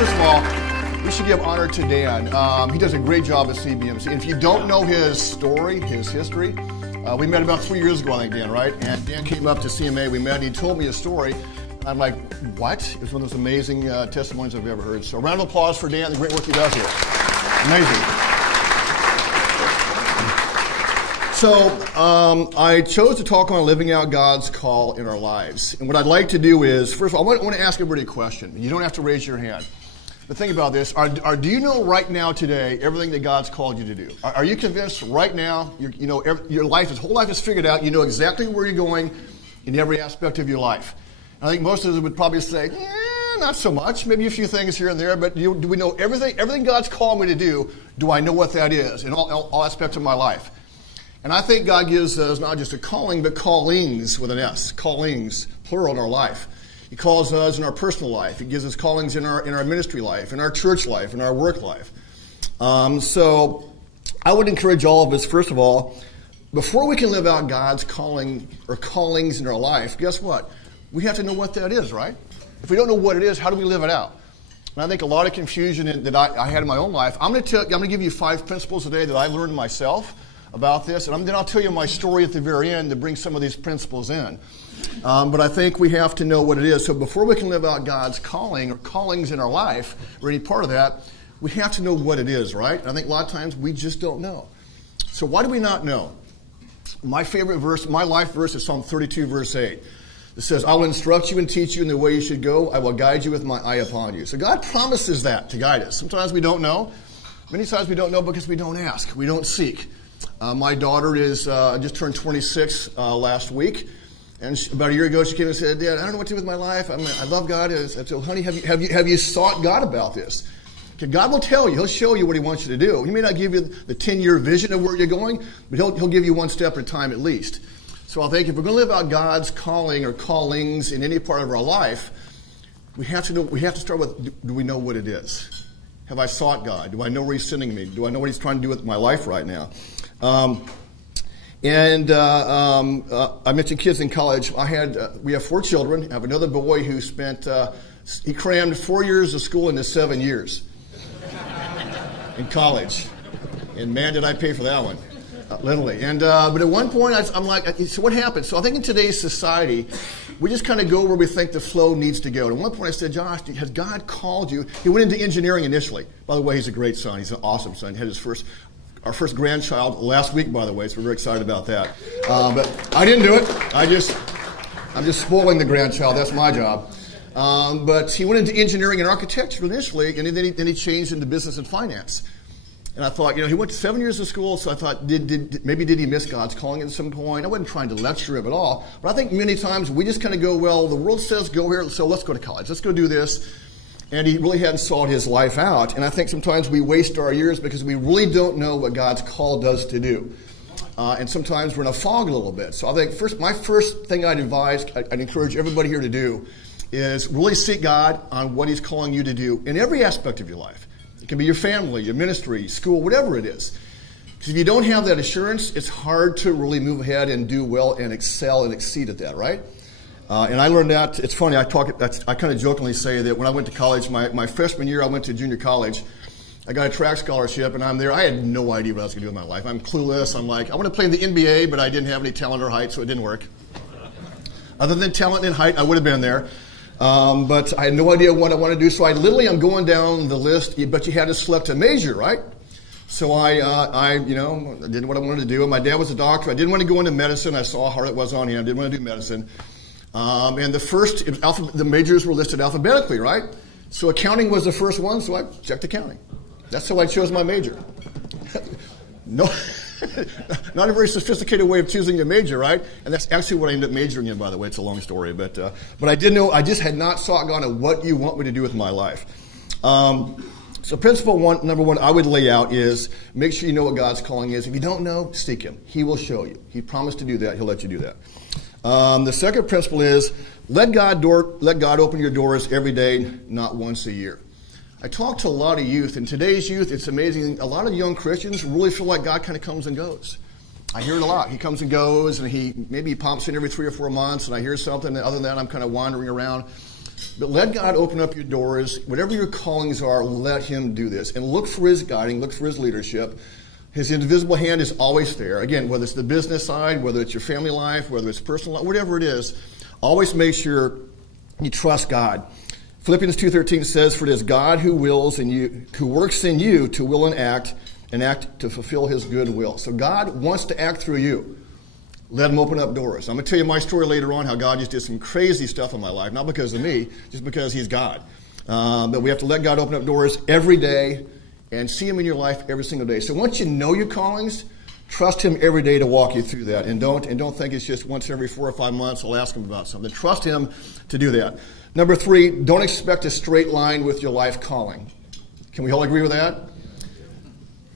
First of all, we should give honor to Dan. He does a great job at CBMC. And if you don't know his story, his history, we met about 3 years ago, I think, Dan, right? And Dan came up to CMA. We met. And he told me his story. I'm like, what? It was one of those amazing testimonies I've ever heard. So a round of applause for Dan, the great work he does here. Amazing. So I chose to talk on living out God's call in our lives. And what I'd like to do is, first of all, I want to ask everybody a question. You don't have to raise your hand. But think about this. Do you know right now today everything that God's called you to do? Are you convinced right now, your life, whole life is figured out, you know exactly where you're going in every aspect of your life? And I think most of us would probably say, not so much, maybe a few things here and there, but do we know everything God's called me to do, do I know what that is in all aspects of my life? And I think God gives us not just a calling, but callings with an S, callings, plural, in our life. He calls us in our personal life. He gives us callings in our ministry life, in our church life, in our work life. So I would encourage all of us, first of all, before we can live out God's calling or callings in our life, guess what? We have to know what that is, right? If we don't know what it is, how do we live it out? And I think a lot of confusion that I had in my own life. I'm going to give you 5 principles today that I learned myself about this, and then I'll tell you my story at the very end to bring some of these principles in. But I think we have to know what it is. So before we can live out God's calling or callings in our life, or any part of that, we have to know what it is, right? And I think a lot of times we just don't know. So why do we not know? My favorite verse, my life verse is Psalm 32, verse 8. It says, I will instruct you and teach you in the way you should go. I will guide you with my eye upon you. So God promises that to guide us. Sometimes we don't know. Many times we don't know because we don't ask. We don't seek. My daughter just turned 26 last week. And about a year ago, she came and said, Dad, I don't know what to do with my life. I love God. I said, honey, have you sought God about this? Okay, God will tell you. He'll show you what he wants you to do. He may not give you the 10-year vision of where you're going, but he'll give you one step at a time at least. So I think if we're going to live out God's calling or callings in any part of our life, we have to start with, do we know what it is? Have I sought God? Do I know where he's sending me? Do I know what he's trying to do with my life right now? I mentioned kids in college. We have 4 children. I have another boy who he crammed 4 years of school into 7 years in college. And man, did I pay for that one. Literally. But at one point, I'm like, so what happened? So I think in today's society, we just kind of go where we think the flow needs to go. And at one point I said, Josh, has God called you? He went into engineering initially. By the way, he's a great son. He's an awesome son. He had our first grandchild last week, by the way, so we're very excited about that. But I didn't do it. I'm just spoiling the grandchild. That's my job. But he went into engineering and architecture initially, and then he changed into business and finance. And I thought, he went to 7 years of school, so I thought, maybe did he miss God's calling at some point? I wasn't trying to lecture him at all. But I think many times we just kind of go, well, the world says go here, so let's go to college. Let's go do this. And he really hadn't sought his life out. And I think sometimes we waste our years because we really don't know what God's called us to do. And sometimes we're in a fog a little bit. So I think my first thing I'd encourage everybody here to do is really seek God on what he's calling you to do in every aspect of your life. It can be your family, your ministry, school, whatever it is. Because if you don't have that assurance, it's hard to really move ahead and do well and excel and exceed at that, right? And I learned that. It's funny. I kind of jokingly say that when I went to college, my freshman year, I went to junior college. I got a track scholarship, and I'm there. I had no idea what I was going to do with my life. I'm clueless. I'm like, I want to play in the NBA, but I didn't have any talent or height, so it didn't work. Other than talent and height, I would have been there. But I had no idea what I wanted to do. So I'm going down the list, but you had to select a major, right? So I did what I wanted to do. And my dad was a doctor. I didn't want to go into medicine. I saw how hard it was on him. I didn't want to do medicine. And the majors were listed alphabetically, right? So accounting was the first one, so I checked accounting. That's how I chose my major. No, not a very sophisticated way of choosing your major, right? And that's actually what I ended up majoring in, by the way. It's a long story, but I did know I just had not sought God on what you want me to do with my life. So principle number one I would lay out is make sure you know what God's calling is. If you don't know, seek him. He will show you. He promised to do that. He'll let you do that. The second principle is let God open your doors every day, not once a year. I talk to a lot of youth, and today's youth, it's amazing. A lot of young Christians really feel like God kind of comes and goes. I hear it a lot. He comes and goes, and maybe he pops in every 3 or 4 months, and I hear something, and other than that, I'm kind of wandering around. But let God open up your doors. Whatever your callings are, let him do this. And look for his guiding, look for his leadership. His invisible hand is always there. Again, whether it's the business side, whether it's your family life, whether it's personal life, whatever it is, always make sure you trust God. Philippians 2:13 says, "For it is God who wills in you, who works in you to will and act to fulfill his good will." So God wants to act through you. Let him open up doors. I'm going to tell you my story later on, how God just did some crazy stuff in my life, not because of me, just because he's God. But we have to let God open up doors every day and see him in your life every single day. So once you know your callings, trust him every day to walk you through that. And don't think it's just once every 4 or 5 months I'll ask him about something. Trust him to do that. Number 3, don't expect a straight line with your life calling. Can we all agree with that?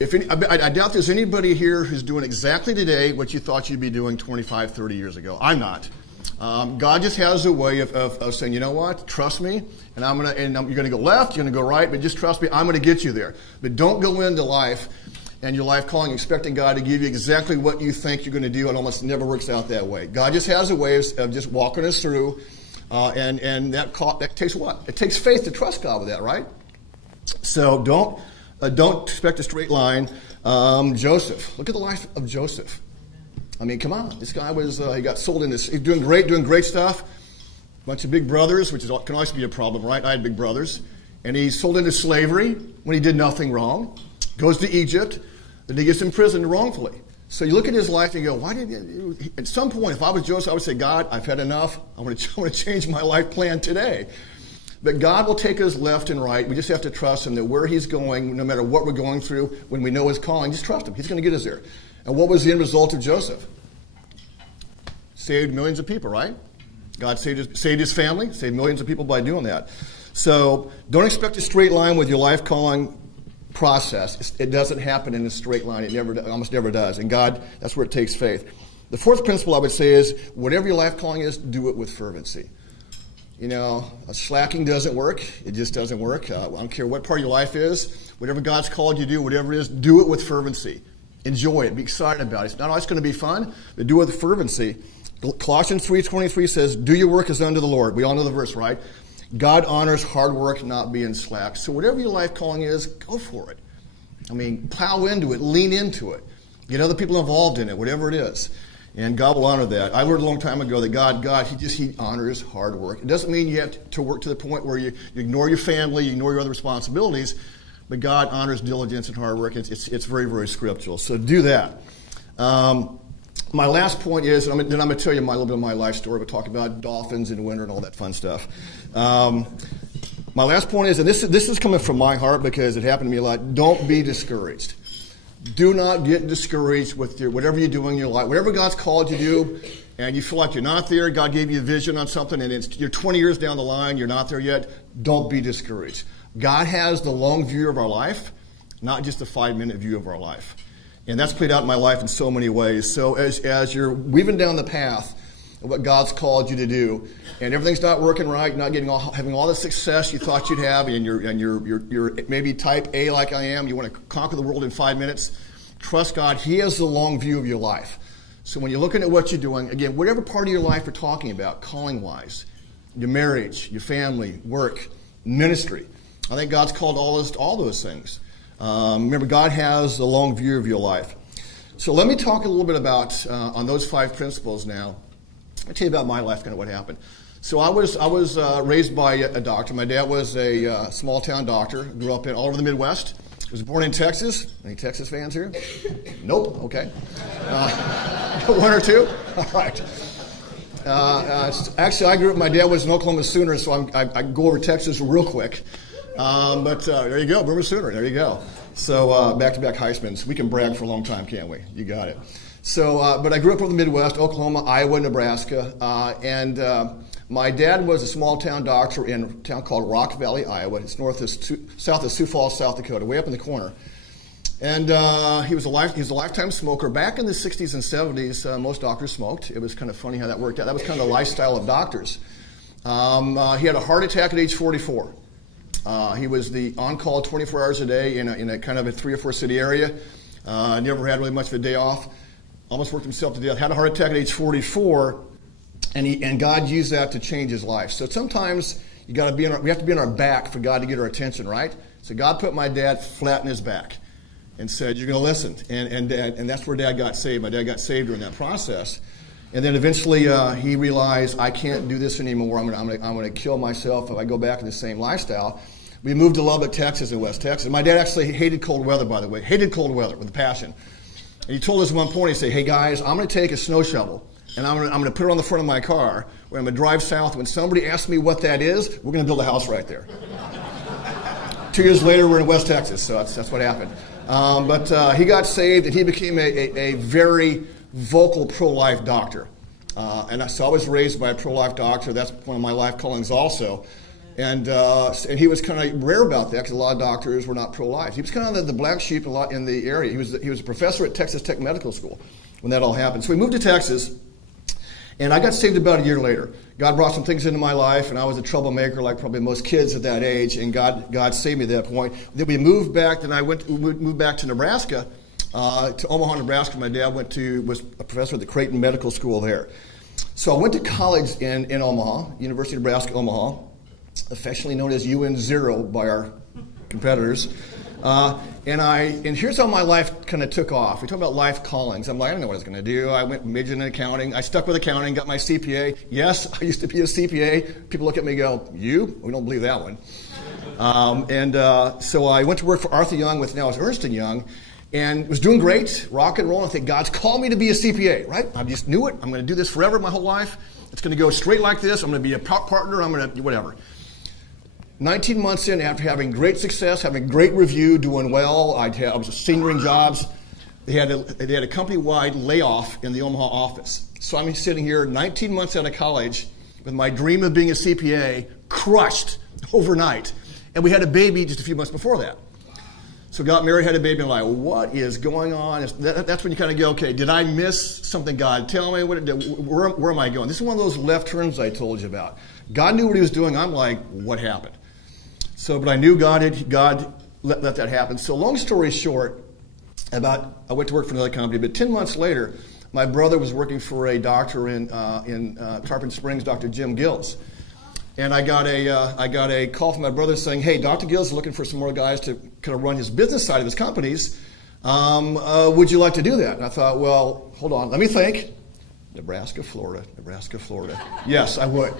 I doubt there's anybody here who's doing exactly today what you thought you'd be doing 25, 30 years ago. I'm not. God just has a way of saying, you know what, trust me, and you're going to go left, you're going to go right, but just trust me, I'm going to get you there. But don't go into life and your life calling expecting God to give you exactly what you think you're going to do. It almost never works out that way. God just has a way of just walking us through, and that takes what? It takes faith to trust God with that, right? So don't expect a straight line. Joseph, look at the life of Joseph. I mean, come on. This guy he got sold into, he's doing great stuff. Bunch of big brothers, which can always be a problem, right? I had big brothers. And he's sold into slavery when he did nothing wrong. Goes to Egypt. Then he gets imprisoned wrongfully. So you look at his life and you go, why did you? At some point, if I was Joseph, I would say, God, I've had enough. I want to change my life plan today. But God will take us left and right. We just have to trust him that where he's going, no matter what we're going through, when we know his calling, just trust him. He's going to get us there. And what was the end result of Joseph? Saved millions of people, right? God saved his family, saved millions of people by doing that. So don't expect a straight line with your life calling process. It doesn't happen in a straight line. It almost never does. And God, that's where it takes faith. The fourth principle I would say is, whatever your life calling is, do it with fervency. You know, slacking doesn't work. It just doesn't work. I don't care what part of your life is. Whatever God's called you to do, whatever it is, do it with fervency. Enjoy it. Be excited about it. It's not always going to be fun, but do it with fervency. Colossians 3:23 says, do your work as unto the Lord. We all know the verse, right? God honors hard work, not being slack. So whatever your life calling is, go for it. I mean, plow into it. Lean into it. Get other people involved in it, whatever it is. And God will honor that. I learned a long time ago that God, He honors hard work. It doesn't mean you have to work to the point where you ignore your family, you ignore your other responsibilities, but God honors diligence and hard work. It's very, very scriptural. So do that. My last point is, then I'm going to tell you a little bit of my life story. We'll talk about dolphins in winter and all that fun stuff. My last point is, and this is coming from my heart because it happened to me a lot, don't be discouraged. Do not get discouraged with whatever you're doing in your life. Whatever God's called you to do, and you feel like you're not there, God gave you a vision on something, and you're 20 years down the line, you're not there yet, don't be discouraged. God has the long view of our life, not just the 5-minute view of our life. And that's played out in my life in so many ways. So as you're weaving down the path of what God's called you to do, and everything's not working right, not having all the success you thought you'd have, and you're maybe type A like I am, you want to conquer the world in 5 minutes, trust God. He has the long view of your life. So when you're looking at what you're doing, again, whatever part of your life we're talking about, calling-wise, your marriage, your family, work, ministry, I think God's called all those things. Remember, God has the long view of your life. So let me talk a little bit about, on those 5 principles now. I'll tell you about my life, kind of what happened. So I was raised by a doctor. My dad was a small-town doctor. Grew up all over the Midwest. Was born in Texas. Any Texas fans here? Nope. Okay. 1 or 2? All right. Actually, I grew up, my dad was an Oklahoma Sooner, so I go over Texas real quick. But there you go, Boomer Sooner. There you go. So back-to-back Heismans. We can brag for a long time, can't we? You got it. So, but I grew up in the Midwest, Oklahoma, Iowa, Nebraska, and my dad was a small-town doctor in a town called Rock Valley, Iowa. It's south of Sioux Falls, South Dakota, way up in the corner. And he was a lifetime smoker. Back in the 60s and 70s, most doctors smoked. It was kind of funny how that worked out. That was kind of the lifestyle of doctors. He had a heart attack at age 44. He was the on-call 24 hours a day in a kind of a 3 or 4 city area. Never had really much of a day off. Almost worked himself to death. Had a heart attack at age 44, and God used that to change his life. So sometimes we have to be on our back for God to get our attention, right? So God put my dad flat in his back and said, you're going to listen. And that's where Dad got saved. My dad got saved during that process. And then eventually he realized, I can't do this anymore. I'm going to kill myself if I go back in the same lifestyle. We moved to Lubbock, Texas, in West Texas. My dad actually hated cold weather, by the way. Hated cold weather with a passion. And he told us at one point, he said, hey guys, I'm going to take a snow shovel and I'm going to put it on the front of my car where I'm going to drive south. When somebody asks me what that is, we're going to build a house right there. 2 years later, we're in West Texas, so that's what happened. But he got saved, and he became a very vocal pro-life doctor. So I was raised by a pro-life doctor. That's one of my life callings also. And he was kind of rare about that because a lot of doctors were not pro-life. He was kind of the black sheep a lot in the area. He was a professor at Texas Tech Medical School when that all happened. So we moved to Texas, and I got saved about a year later. God brought some things into my life, and I was a troublemaker like probably most kids at that age, and God saved me at that point. Then we moved back, and moved back to Nebraska, to Omaha, Nebraska. My dad was a professor at the Creighton Medical School there. So I went to college in Omaha, University of Nebraska, Omaha, affectionately known as UN0 by our competitors. And here's how my life kind of took off. We talk about life callings. I'm like, I don't know what I was going to do. I majored in accounting. I stuck with accounting, got my CPA. Yes, I used to be a CPA. People look at me and go, you? We don't believe that one. So I went to work for Arthur Young with now as Ernst & Young, and was doing great, rock and roll. I think God's called me to be a CPA, right? I just knew it. I'm going to do this forever, my whole life. It's going to go straight like this. I'm going to be a partner. I'm going to whatever. 19 months in, after having great success, having great review, doing well, I was senioring jobs. They had a company-wide layoff in the Omaha office. So I'm sitting here 19 months out of college with my dream of being a CPA crushed overnight. And we had a baby just a few months before that. So got married, had a baby, and I'm like, what is going on? That's when you kind of go, okay, did I miss something God tell me? Where am I going? This is one of those left turns I told you about. God knew what he was doing. I'm like, what happened? But I knew God let that happen. So long story short, I went to work for another company, but 10 months later, my brother was working for a doctor in Tarpon Springs, Dr. Jim Gills. And I got a call from my brother saying, hey, Dr. Gills is looking for some more guys to kind of run his business side of his companies. Would you like to do that? And I thought, well, hold on, let me think. Nebraska, Florida. Yes, I would.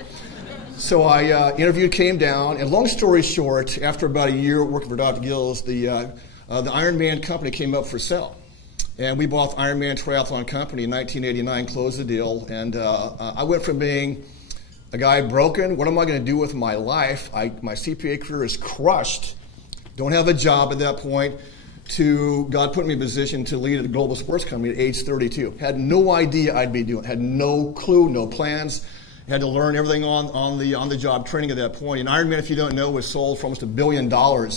So I interviewed, came down, and long story short, after about a year working for Dr. Gills, the Ironman company came up for sale. And we bought the Ironman Triathlon Company in 1989, closed the deal, and I went from being a guy broken, what am I going to do with my life? My CPA career is crushed, don't have a job at that point, to God put me in a position to lead a global sports company at age 32. Had no idea I'd be doing it, had no clue, no plans. Had to learn everything on the job training at that point. And Ironman, if you don't know, was sold for almost $1 billion a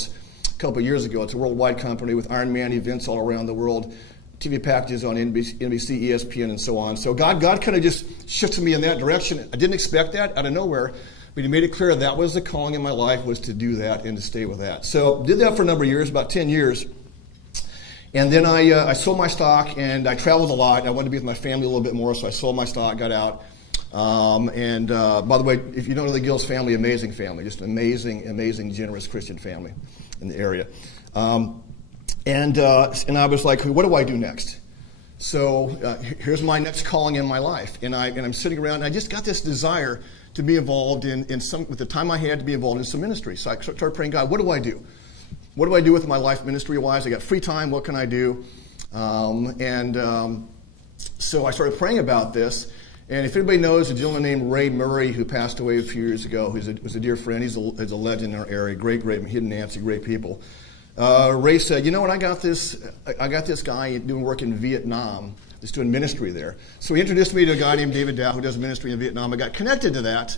couple of years ago. It's a worldwide company with Ironman events all around the world, TV packages on NBC, ESPN, and so on. So God kind of just shifted me in that direction. I didn't expect that out of nowhere, but he made it clear that was the calling in my life, was to do that and to stay with that. So did that for a number of years, about 10 years. And then I sold my stock, and I traveled a lot. I wanted to be with my family a little bit more, so I sold my stock, got out. By the way, if you don't know the Gills family, amazing family, just an amazing, generous Christian family in the area. And I was like, what do I do next? So here's my next calling in my life. And I'm sitting around, and I just got this desire to be involved in some, with the time I had, to be involved in some ministry. So I started praying, God, what do I do? What do I do with my life ministry-wise? I got free time, what can I do? So I started praying about this. And if anybody knows a gentleman named Ray Murray, who passed away a few years ago, who was a dear friend, he's a legend in our area, great, he and Nancy, great people. Ray said, you know what, I got this guy doing work in Vietnam, just doing ministry there. So he introduced me to a guy named David Dow, who does ministry in Vietnam. I got connected to that.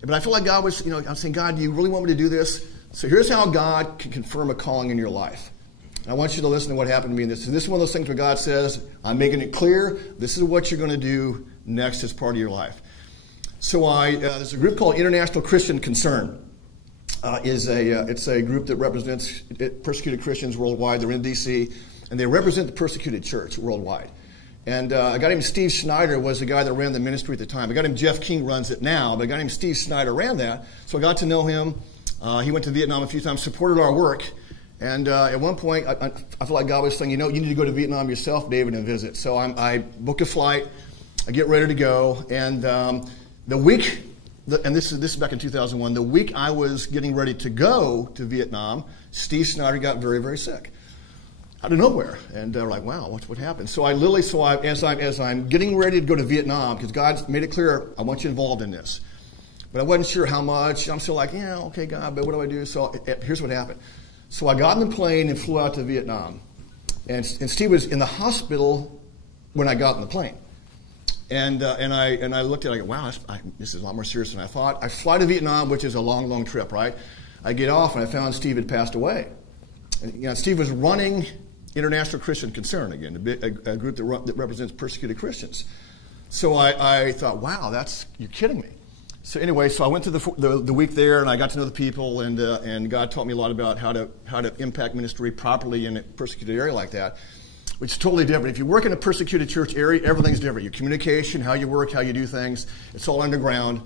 But I feel like God was, I'm saying, God, do you really want me to do this? So here's how God can confirm a calling in your life. I want you to listen to what happened to me in this. This is one of those things where God says, I'm making it clear, this is what you're going to do next as part of your life. So there's a group called International Christian Concern. It's a group that represents persecuted Christians worldwide. They're in D.C., and they represent the persecuted church worldwide. And a guy named Steve Schneider was the guy that ran the ministry at the time. A guy named Jeff King runs it now, but a guy named Steve Schneider ran that. So I got to know him. He went to Vietnam a few times, supported our work. And at one point, I felt like God was saying, you need to go to Vietnam yourself, David, and visit. So I book a flight. I get ready to go. And the week, and this is back in 2001, the week I was getting ready to go to Vietnam, Steve Schneider got very, very sick. Out of nowhere, and we're like, wow, what happened? So as I'm getting ready to go to Vietnam, because God made it clear, I want you involved in this, but I wasn't sure how much. I'm still like, yeah, okay, God, but what do I do? So here's what happened. So I got in the plane and flew out to Vietnam, and Steve was in the hospital when I got in the plane, and I looked at it, I go, wow, this is a lot more serious than I thought. I fly to Vietnam, which is a long, long trip, right? I get off and I found Steve had passed away. And, Steve was running International Christian Concern, again, a group that represents persecuted Christians. So I thought, wow, you're kidding me. So anyway, so I went to the week there, and I got to know the people, and God taught me a lot about how to impact ministry properly in a persecuted area like that, which is totally different. If you work in a persecuted church area, everything's different. Your communication, how you work, how you do things, it's all underground.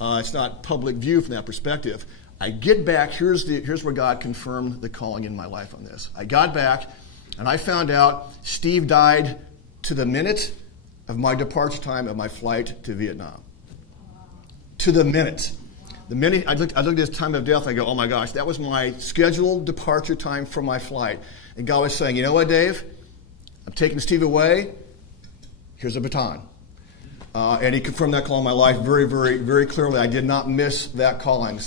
It's not public view from that perspective. I get back, here's where God confirmed the calling in my life on this. I got back, and I found out Steve died to the minute of my departure time of my flight to Vietnam. To the minute. The minute I looked at his time of death, I go, oh my gosh, that was my scheduled departure time for my flight. And God was saying, you know what, Dave? I'm taking Steve away. Here's a baton. And he confirmed that call in my life very, very, very clearly. I did not miss that calling.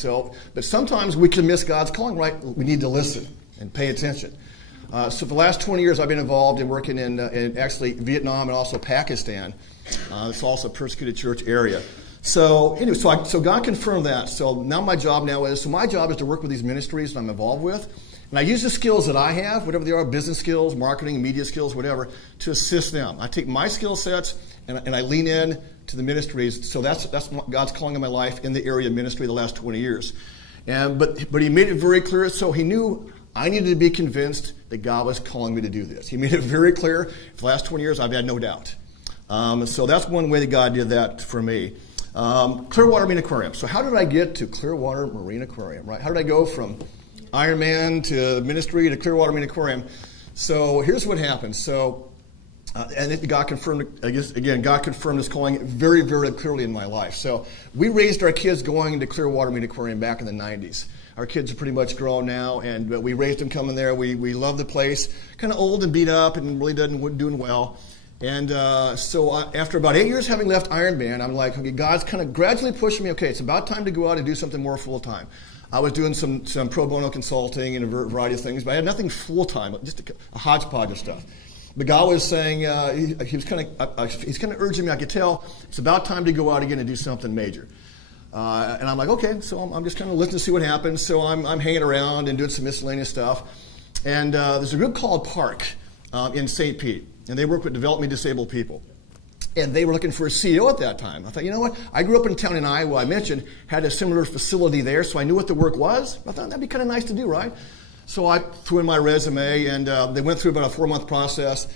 But sometimes we can miss God's calling, right? We need to listen and pay attention. So for the last 20 years, I've been involved in working in actually Vietnam and also Pakistan. It's also a persecuted church area. So anyway, so God confirmed that. So now my job is to work with these ministries that I'm involved with. And I use the skills that I have, whatever they are, business skills, marketing, media skills, whatever, to assist them. I take my skill sets and I lean in to the ministries. So that's God's calling in my life in the area of ministry the last 20 years. But he made it very clear, so he knew I needed to be convinced that God was calling me to do this. He made it very clear. For the last 20 years, I've had no doubt. So that's one way that God did that for me. Clearwater Marine Aquarium. So how did I get to Clearwater Marine Aquarium, right? How did I go from Ironman to ministry to Clearwater Marine Aquarium? So here's what happened. So, and God confirmed, I guess, again, God confirmed His calling very, very clearly in my life. So we raised our kids going into Clearwater Marine Aquarium back in the 90s. Our kids are pretty much grown now, but we raised them coming there. We love the place. Kind of old and beat up and really doing well. And so after about 8 years having left Ironman, I'm like, okay, God's kind of gradually pushing me. Okay, it's about time to go out and do something more full-time. I was doing some pro bono consulting and a variety of things, but I had nothing full-time, just a hodgepodge of stuff. But God was saying, he's kind of urging me. I could tell it's about time to go out again and do something major. And I'm like, okay, so I'm just kind of listening to see what happens. So I'm hanging around and doing some miscellaneous stuff. And there's a group called Park in St. Pete, and they work with developmentally disabled people. And they were looking for a CEO at that time. I thought, you know what? I grew up in a town in Iowa, I mentioned, had a similar facility there, so I knew what the work was. I thought that'd be kind of nice to do, right? So I threw in my resume, and they went through about a 4-month process,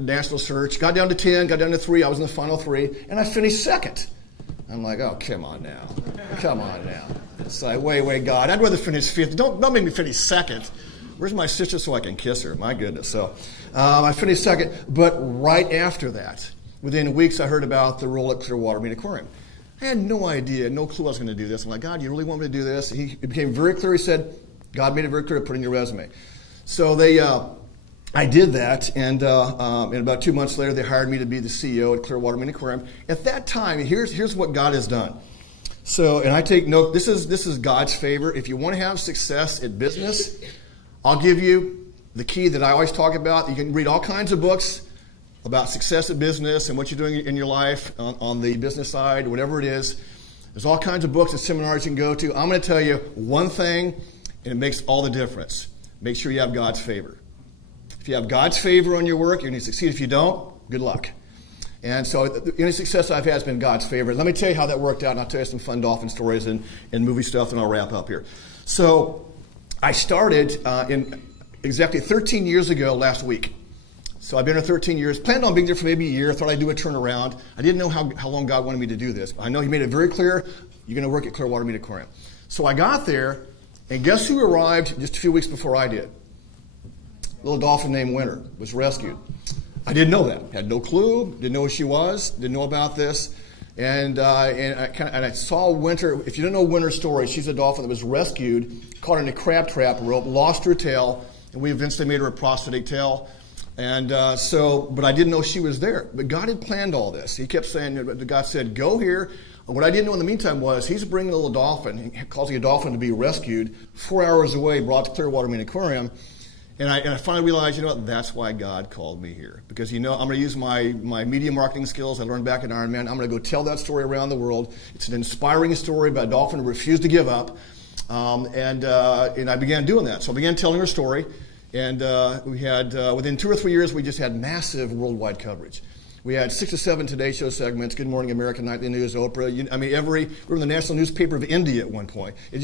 national search, got down to 10, got down to 3, I was in the final 3, and I finished second. I'm like, oh, come on now. Come on now. It's like, wait, God, I'd rather finish 5th. Don't make me finish second. Where's my sister so I can kiss her? My goodness. So I finished second. But right after that, within weeks, I heard about the role at Clearwater Marine Aquarium. I had no idea, no clue I was going to do this. I'm like, God, you really want me to do this? It became very clear. He said, God made it very clear to put in your resume. So I did that, and about 2 months later, they hired me to be the CEO at Clearwater Marine Aquarium. At that time, here's what God has done. So, and I take note, this is God's favor. If you want to have success in business, I'll give you the key that I always talk about. You can read all kinds of books about success in business and what you're doing in your life on the business side, whatever it is. There's all kinds of books and seminars you can go to. I'm going to tell you one thing, and it makes all the difference. Make sure you have God's favor. If you have God's favor on your work, you're going to succeed. If you don't, good luck. And so the only success I've had has been God's favor. Let me tell you how that worked out, and I'll tell you some fun dolphin stories and movie stuff, and I'll wrap up here. So I started in exactly 13 years ago last week. So I've been here 13 years, planned on being there for maybe a year, thought I'd do a turnaround. I didn't know how long God wanted me to do this. I know he made it very clear, you're going to work at Clearwater Meat Aquarium. So I got there, and guess who arrived just a few weeks before I did? A little dolphin named Winter was rescued. I didn't know that. Had no clue, didn't know who she was, didn't know about this. And I saw Winter. If you don't know Winter's story, she's a dolphin that was rescued, caught in a crab trap rope, lost her tail, and we eventually made her a prosthetic tail. And but I didn't know she was there. But God had planned all this. He kept saying, God said, go here. What I didn't know in the meantime was he's bringing a little dolphin, causing a dolphin to be rescued 4 hours away, brought to Clearwater Meat Aquarium. And I finally realized, that's why God called me here. Because, I'm going to use my media marketing skills I learned back in Ironman. I'm going to go tell that story around the world. It's an inspiring story about a dolphin who refused to give up. And I began doing that. So I began telling her story. And we had, within 2 or 3 years, we just had massive worldwide coverage. We had 6 or 7 Today Show segments, Good Morning America, Nightly News, Oprah. We were in the national newspaper of India at one point. It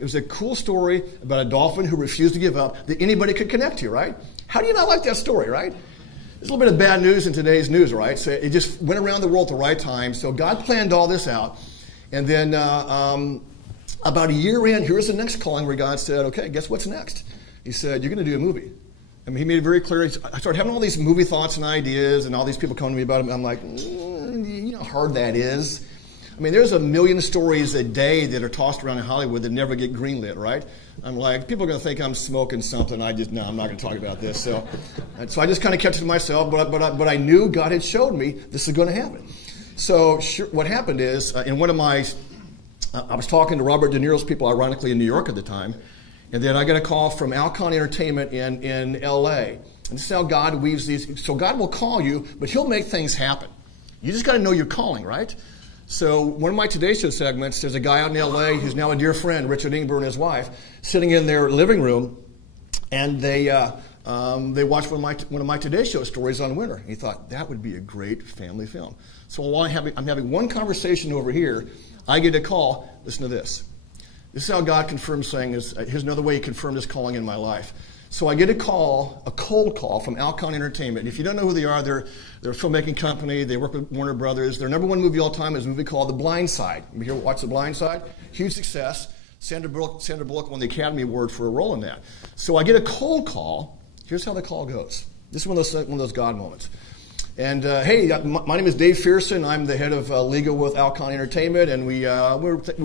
was a cool story about a dolphin who refused to give up that anybody could connect to, right? How do you not like that story, right? There's a little bit of bad news in today's news, right? So it just went around the world at the right time. So God planned all this out. And then about a year in, here's the next calling where God said, okay, guess what's next? He said, you're going to do a movie. He made it very clear. I started having all these movie thoughts and ideas, and all these people coming to me about it. I'm like, you know how hard that is? There's a million stories a day that are tossed around in Hollywood that never get greenlit, right? I'm like, people are going to think I'm smoking something. I'm not going to talk about this. So I just kind of kept it to myself, but I knew God had showed me this is going to happen. So what happened is, in one of my, I was talking to Robert De Niro's people, ironically, in New York at the time. And then I got a call from Alcon Entertainment in L.A. And this is how God weaves these. So God will call you, but he'll make things happen. You just got to know you're calling, right? So one of my Today Show segments, there's a guy out in L.A. who's now a dear friend, Richard Ingber and his wife, sitting in their living room, and they watched one of my Today Show stories on Winter. And he thought, that would be a great family film. So while I'm having one conversation over here, I get a call. Listen to this. This is how God confirms things. Here's another way he confirmed his calling in my life. So I get a cold call from Alcon Entertainment. If you don't know who they are, they're a filmmaking company. They work with Warner Brothers. Their number one movie all time is a movie called The Blind Side. You ever watch The Blind Side? Huge success. Sandra Bullock won the Academy Award for a role in that. So I get a cold call. Here's how the call goes. This is one of those God moments. And hey, my name is Dave Fearson. I'm the head of legal with Alcon Entertainment, and we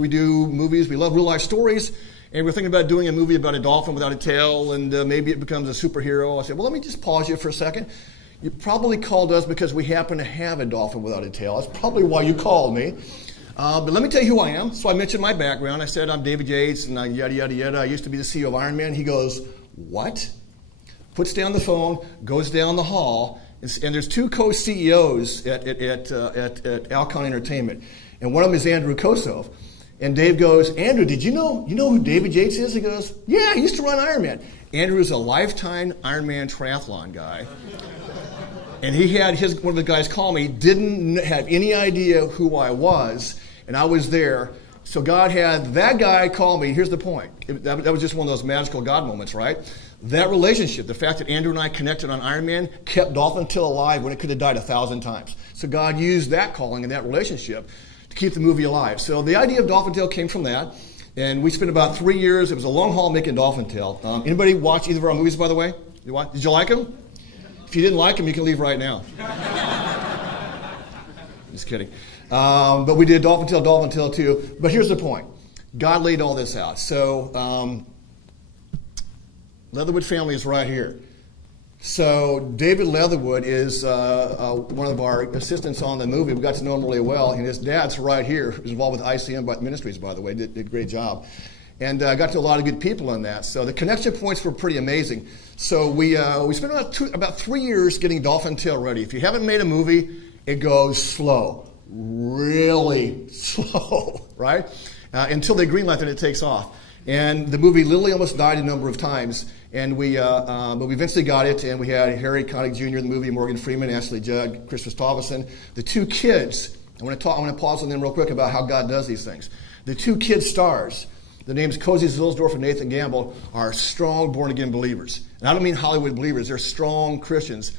do movies. We love real life stories, and we're thinking about doing a movie about a dolphin without a tail, and maybe it becomes a superhero. I said, well, let me just pause you for a second. You probably called us because we happen to have a dolphin without a tail. That's probably why you called me. But let me tell you who I am. So I mentioned my background. I said I'm David Yates, and yada yada yada. I used to be the CEO of Ironman. He goes, what? Puts down the phone, goes down the hall. And there's 2 co-CEOs at Alcon Entertainment. And one of them is Andrew Kosov. And Dave goes, Andrew, did you know who David Yates is? He goes, yeah, he used to run Ironman. Andrew's a lifetime Ironman triathlon guy. And he had one of the guys call me, didn't have any idea who I was, and I was there. So God had that guy call me. Here's the point. That was just one of those magical God moments, right? That relationship, the fact that Andrew and I connected on Ironman, kept Dolphin Tail alive when it could have died 1,000 times. So God used that calling and that relationship to keep the movie alive. So the idea of Dolphin Tail came from that. And we spent about 3 years. It was a long haul making Dolphin Tail. Anybody watch either of our movies, by the way? Did you like them? If you didn't like them, you can leave right now. Just kidding. But we did Dolphin Tail 2. But here's the point. God laid all this out. So Leatherwood family is right here. So David Leatherwood is one of our assistants on the movie. We got to know him really well. And his dad's right here. He was involved with ICM Ministries, by the way. Did a great job. And got to a lot of good people in that. So the connection points were pretty amazing. So we spent about 3 years getting Dolphin Tail ready. If you haven't made a movie, it goes slow. Really slow, right? Until they greenlight it, it takes off. And the movie literally almost died a number of times. And but we eventually got it, and we had Harry Connick Jr. in the movie, Morgan Freeman, Ashley Judd, Chris Christopherson. The 2 kids, I want to pause on them real quick about how God does these things. The 2 kid stars, the names Cozy Zilsdorf and Nathan Gamble, are strong born-again believers. And I don't mean Hollywood believers. They're strong Christians.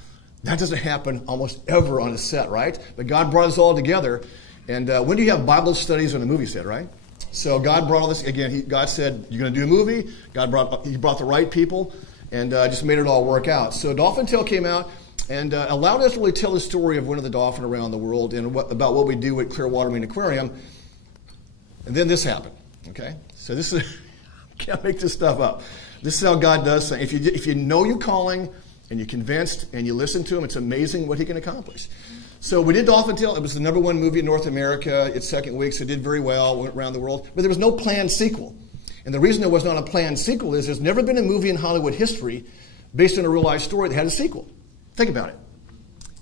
That doesn't happen almost ever on a set, right? But God brought us all together. And when do you have Bible studies on a movie set, right? So God brought all this, again, God said, you're going to do a movie. He brought the right people and just made it all work out. So Dolphin Tale came out and allowed us to really tell the story of winning the dolphin around the world and about what we do at Clearwater Marine Aquarium. And then this happened, okay? So this is, can't make this stuff up. This is how God does things. If you know your calling and you're convinced and you listen to him, it's amazing what he can accomplish. So we did Dolphin Tale. It was the #1 movie in North America. Its second week, so it did very well, went around the world. But there was no planned sequel. And the reason there was not a planned sequel is there's never been a movie in Hollywood history based on a real-life story that had a sequel. Think about it.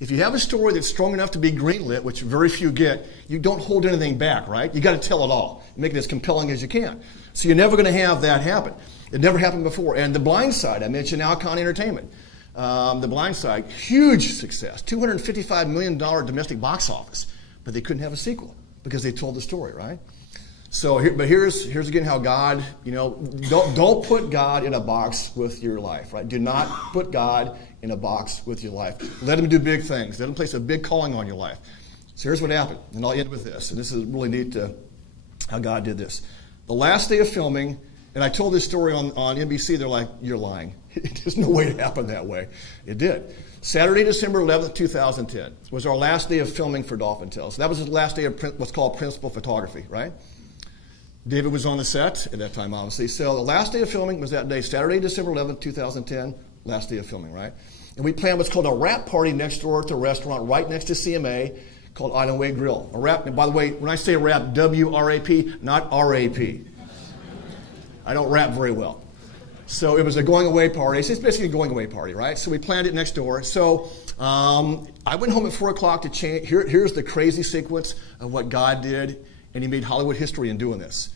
If you have a story that's strong enough to be greenlit, which very few get, you don't hold anything back, right? You got to tell it all. Make it as compelling as you can. So you're never going to have that happen. It never happened before. And The Blind Side, I mentioned Alcon Entertainment. The Blind Side, huge success, $255 million domestic box office, but they couldn't have a sequel because they told the story, right? So, here's again how God, don't put God in a box with your life, right? Do not put God in a box with your life. Let him do big things. Let him place a big calling on your life. So here's what happened, and I'll end with this, and this is really neat how God did this. The last day of filming, and I told this story on NBC, they're like, you're lying. There's no way it happened that way. It did. Saturday, December 11th, 2010 was our last day of filming for Dolphin Tale. So that was the last day of what's called principal photography, right? David was on the set at that time, obviously. So the last day of filming was that day, Saturday, December 11th, 2010, last day of filming, right? And we planned what's called a wrap party next door to a restaurant right next to CMA called Island Way Grill. A wrap, and by the way, when I say wrap, W-R-A-P, not R-A-P. I don't rap very well. So it was a going-away party. It's basically a going-away party, right? So we planned it next door. So I went home at 4 o'clock to change. Here's the crazy sequence of what God did, and he made Hollywood history in doing this.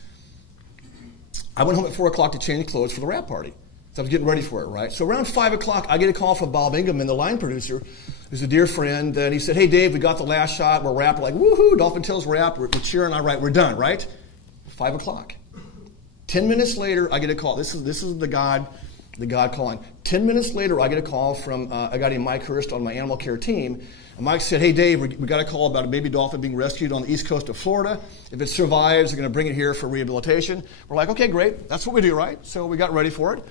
I went home at 4 o'clock to change clothes for the rap party. So I was getting ready for it, right? So around 5 o'clock, I get a call from Bob Ingeman, the line producer, who's a dear friend, and he said, hey, Dave, we got the last shot. We're wrapped. We're like, woohoo, Dolphin Tale's wrapped. We're cheering. All right, we're done, right? 5 o'clock. 10 minutes later, I get a call. This is the God calling. 10 minutes later, I get a call from a guy named Mike Hurst on my animal care team. And Mike said, hey, Dave, we got a call about a baby dolphin being rescued on the east coast of Florida. If it survives, they're going to bring it here for rehabilitation. We're like, okay, great. That's what we do, right? So we got ready for it.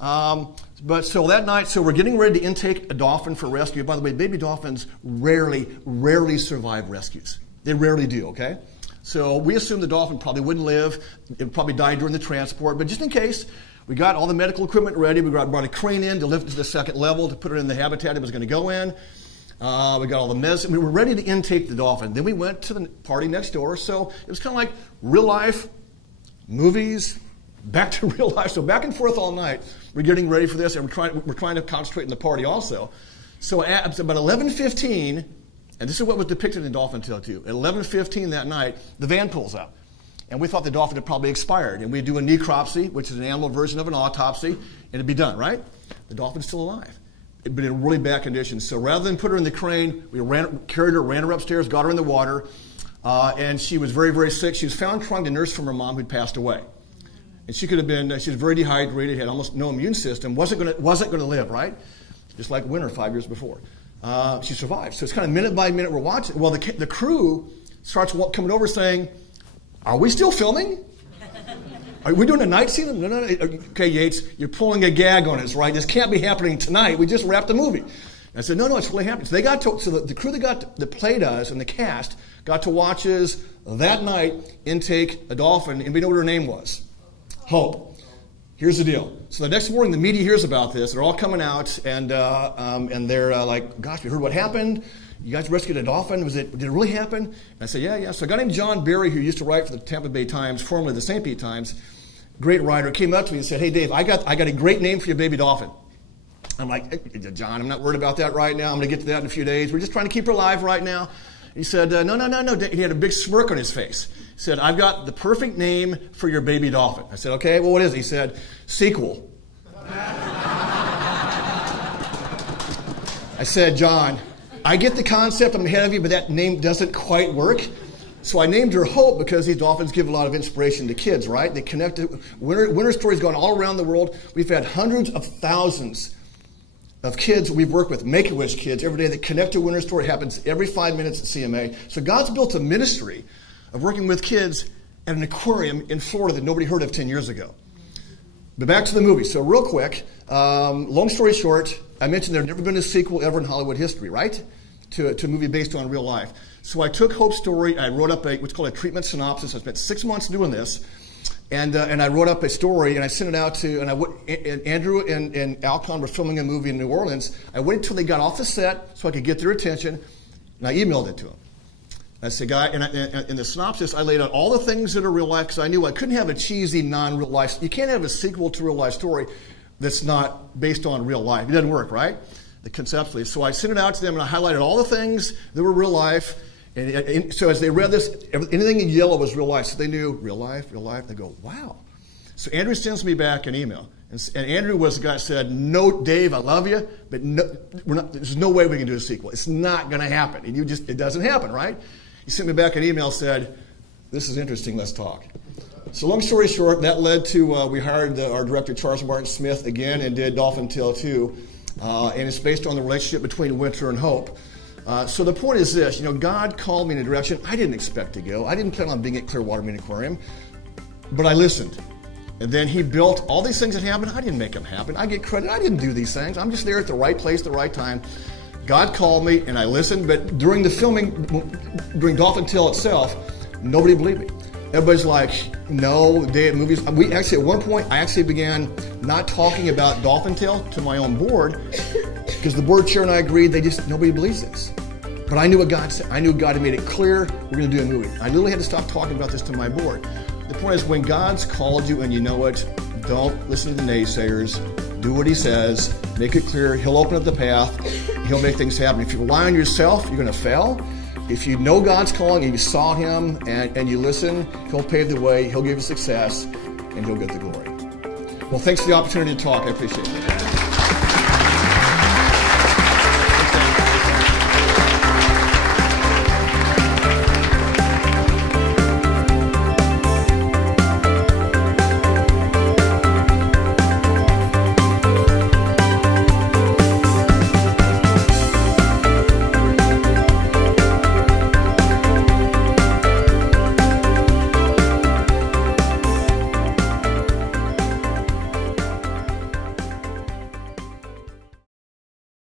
But so that night, so we're getting ready to intake a dolphin for rescue. By the way, baby dolphins rarely survive rescues. They rarely do, okay? So we assumed the dolphin probably wouldn't live. It probably died during the transport. But just in case, we got all the medical equipment ready. We brought a crane in to lift it to the second level to put it in the habitat it was going to go in. We got all the medicine. We were ready to intake the dolphin. Then we went to the party next door. So it was kind of like real life, movies, back to real life. So back and forth all night. We're getting ready for this, and we're trying to concentrate on the party also. So at about 11:15, and this is what was depicted in Dolphin Tale 2. At 11:15 that night, the van pulls up. And we thought the dolphin had probably expired. And we'd do a necropsy, which is an animal version of an autopsy, and it'd be done, right? The dolphin's still alive, but in really bad condition. So rather than put her in the crane, we carried her, ran her upstairs, got her in the water, and she was very sick. She was found trying to nurse from her mom who'd passed away. And she could have been, she was very dehydrated, had almost no immune system, wasn't going to live, right? Just like Winter 5 years before. She survived. So it's kind of minute by minute we're watching. Well, the crew starts coming over saying, are we still filming? Are we doing a night scene? No. Okay, Yates, you're pulling a gag on us, right? This can't be happening tonight. We just wrapped the movie. And I said, no, it's really happening. So they got to, so the crew that played us and the cast got to watch us that night intake a dolphin, and we know what her name was. Hope. Here's the deal. So the next morning, the media hears about this. They're all coming out, and they're like, gosh, we heard what happened. You guys rescued a dolphin. Did it really happen? And I said, yeah. So a guy named John Berry, who used to write for the Tampa Bay Times, formerly the St. Pete Times, great writer, came up to me and said, hey, Dave, I got a great name for your baby dolphin. I'm like, hey, John, I'm not worried about that right now. I'm going to get to that in a few days. We're just trying to keep her alive right now. He said, no. He had a big smirk on his face. He said, I've got the perfect name for your baby dolphin. I said, okay, well, what is it? He said, sequel. I said, John, I get the concept, I'm ahead of you, but that name doesn't quite work. So I named her Hope because these dolphins give a lot of inspiration to kids, right? They connect. Winter stories going all around the world. We've had hundreds of thousands of kids we've worked with, Make-A-Wish kids, every day that connect to a winter story. It happens every 5 minutes at CMA. So God's built a ministry of working with kids at an aquarium in Florida that nobody heard of 10 years ago. But back to the movie. So real quick, long story short, I mentioned there'd never been a sequel ever in Hollywood history, right? To a movie based on real life. So I took Hope's story, I wrote up what's called a treatment synopsis. I spent 6 months doing this. And I wrote up a story, and I sent it out to, and Andrew and Alcon were filming a movie in New Orleans. I waited until they got off the set so I could get their attention, and I emailed it to them. I said, guy, and in the synopsis, I laid out all the things that are real life, because I knew I couldn't have a cheesy, non-real life. You can't have a sequel to a real life story that's not based on real life. It doesn't work, right? Conceptually. So I sent it out to them, and I highlighted all the things that were real life. And so as they read this, anything in yellow was real life. So they knew real life, real life. They go, wow. So Andrew sends me back an email. And Andrew was the guy that said, no, Dave, I love you, but no, there's no way we can do a sequel. It's not going to happen. And it doesn't happen, right? He sent me back an email, said, this is interesting, let's talk. So long story short, that led to, we hired our director, Charles Martin Smith, again, and did Dolphin Tale 2. And it's based on the relationship between Winter and Hope. So the point is this, God called me in a direction I didn't expect to go. I didn't plan on being at Clearwater Marine Aquarium, but I listened. And then he built all these things that happened. I didn't make them happen. I get credit. I didn't do these things. I'm just there at the right place, the right time. God called me, and I listened. But during the filming, during Dolphin Tale itself, nobody believed me. Everybody's like, no, movies. We actually, at one point, I actually began not talking about Dolphin Tale to my own board, because the board chair and I agreed, nobody believes this. But I knew what God said. I knew God had made it clear we're going to do a movie. I literally had to stop talking about this to my board. The point is, when God's called you and you know it, don't listen to the naysayers. Do what he says. Make it clear. He'll open up the path. He'll make things happen. If you rely on yourself, you're going to fail. If you know God's calling and you saw him and you listen, he'll pave the way. He'll give you success, and he'll get the glory. Well, thanks for the opportunity to talk. I appreciate it.